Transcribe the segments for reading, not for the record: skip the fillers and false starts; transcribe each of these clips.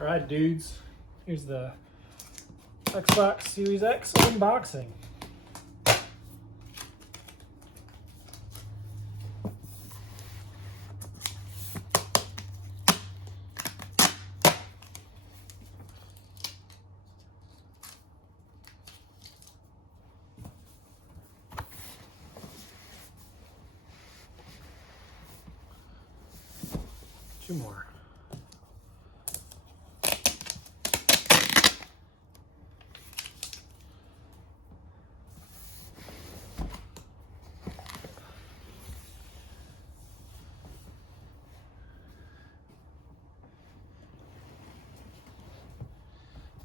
All right, dudes. Here's the Xbox Series X unboxing. Two more.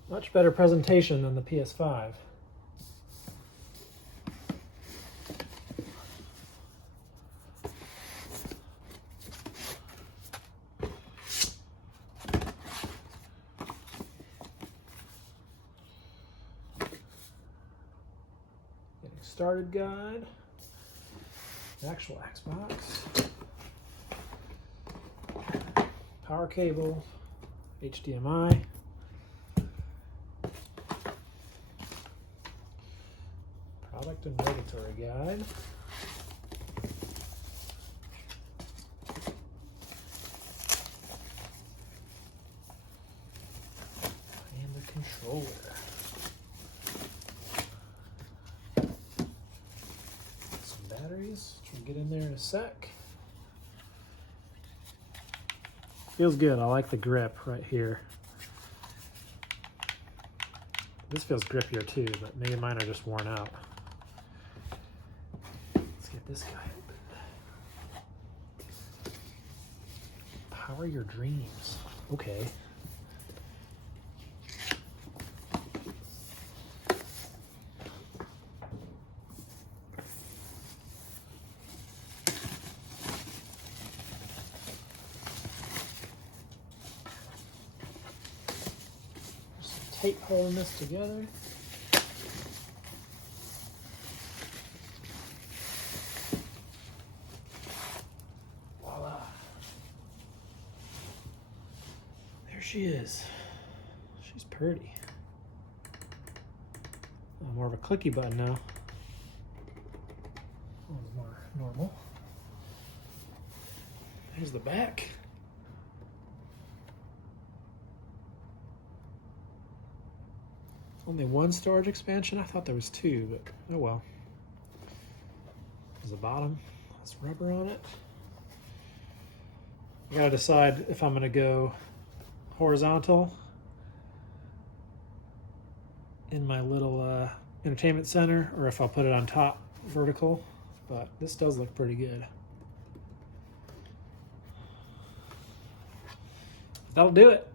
Much better presentation than the PS5. Getting started guide. Actual Xbox. Power cable. HDMI. Product and regulatory guide. And the controller. Some batteries, which we'll get in there in a sec. Feels good. I like the grip right here. This feels grippier too, but maybe mine are just worn out. Let's get this guy open. Power your dreams. Okay. There's some tape holding this together. Voila. There she is. She's pretty. More of a clicky button now. Oh, more normal. There's the back. Only one storage expansion? I thought there was two, but oh well. There's the bottom. Has rubber on it. I gotta decide if I'm gonna go horizontal in my little entertainment center or if I'll put it on top vertical, but this does look pretty good. That'll do it.